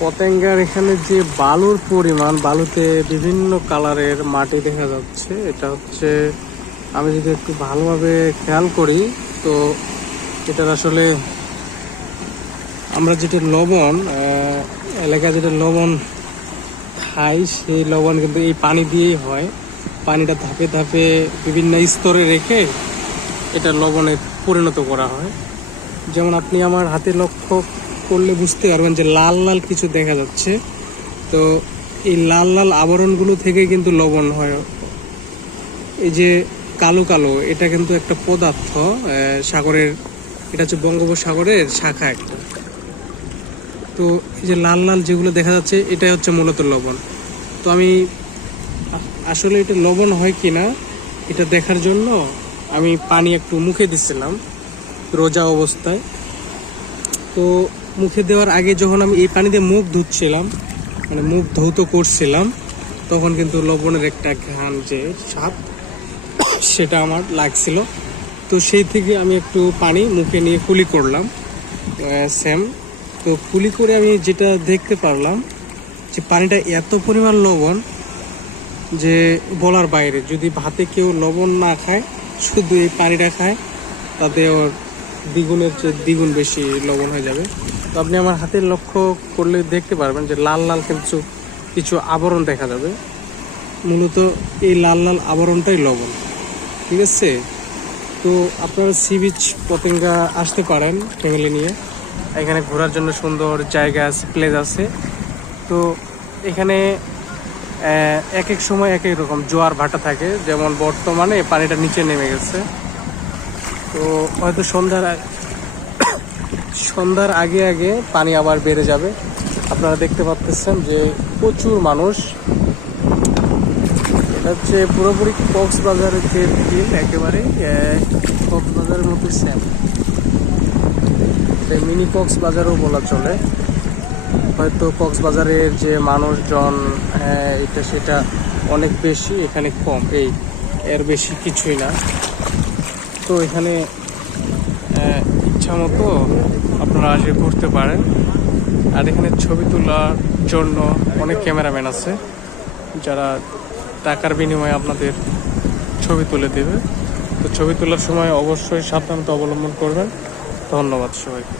পতেঙ্গার এখানে যে বালুর পরিমাণ, বালুতে বিভিন্ন কালারের মাটি দেখা যাচ্ছে। এটা হচ্ছে, আমি যদি একটু ভালোভাবে খেয়াল করি তো এটার আসলে আমরা যেটা লবণ এলাকায় যেটা লবণ খাই, সেই লবণ কিন্তু এই পানি দিয়েই হয়। পানিটা ধাপে ধাপে বিভিন্ন স্তরে রেখে এটা লবণে পরিণত করা হয়। যেমন আপনি আমার হাতে লক্ষ্য করলে বুঝতে পারবেন যে লাল লাল কিছু দেখা যাচ্ছে। তো এই লাল লাল আবরণগুলো থেকে কিন্তু লবণ হয়। এই যে কালো কালো, এটা কিন্তু একটা পদার্থ সাগরের, এটা হচ্ছে বঙ্গোপসাগরের শাখা একটা। তো এই যে লাল লাল যেগুলো দেখা যাচ্ছে, এটাই হচ্ছে মূলত লবণ। তো আমি আসলে এটা লবণ হয় কিনা এটা দেখার জন্য আমি পানি একটু মুখে দিচ্ছিলাম রোজা অবস্থায়। তো মুখে দেওয়ার আগে যখন আমি এই পানি দিয়ে মুখ ধুচ্ছিলাম, মানে মুখ ধৌত করছিলাম, তখন কিন্তু লবণের একটা ঘ্রাণ যে স্বাদ, সেটা আমার লাগছিল। তো সেই থেকে আমি একটু পানি মুখে নিয়ে কুলি করলাম সেম। তো কুলি করে আমি যেটা দেখতে পারলাম যে পানিটা এত পরিমাণ লবণ যে বলার বাইরে। যদি ভাতে কেউ লবণ না খায়, শুধু এই পানিটা খায়, তাতে ওর দ্বিগুণের চেয়ে দ্বিগুণ বেশি লবণ হয়ে যাবে। তো আপনি আমার হাতে লক্ষ্য করলে দেখতে পারবেন যে লাল লাল কিছু কিছু আবরণ দেখা যাবে। মূলত এই লাল লাল আবরণটাই লবণ, ঠিক আছে? তো আপনারা সি বিচ পতেঙ্গা আসতে পারেন ফ্যামিলি নিয়ে। এখানে ঘোরার জন্য সুন্দর জায়গা আছে, প্লেস আছে। তো এখানে এক এক সময় এক এক রকম জোয়ার ভাটা থাকে। যেমন বর্তমানে পানিটা নিচে নেমে গেছে। তো হয়তো সন্ধ্যার আগে আগে পানি আবার বেড়ে যাবে। আপনারা দেখতে পাচ্ছেন যে প্রচুর মানুষ। এটা হচ্ছে পুরোপুরি কক্সবাজারের যে ফিল, একেবারে কক্সবাজারের মতো সেম। মিনি কক্সবাজারও বলা চলে। হয়তো কক্সবাজারের যে মানুষজন এটা সেটা অনেক বেশি, এখানে কম, এর বেশি কিছুই না। তো এখানে ইচ্ছা মতো আপনারা আসে ঘুরতে পারেন। আর এখানে ছবি তোলার জন্য অনেক ক্যামেরাম্যান আছে, যারা টাকার বিনিময়ে আপনাদের ছবি তুলে দেবে। তো ছবি তোলার সময় অবশ্যই সাবধানতা অবলম্বন করবেন। ধন্যবাদ সবাইকে।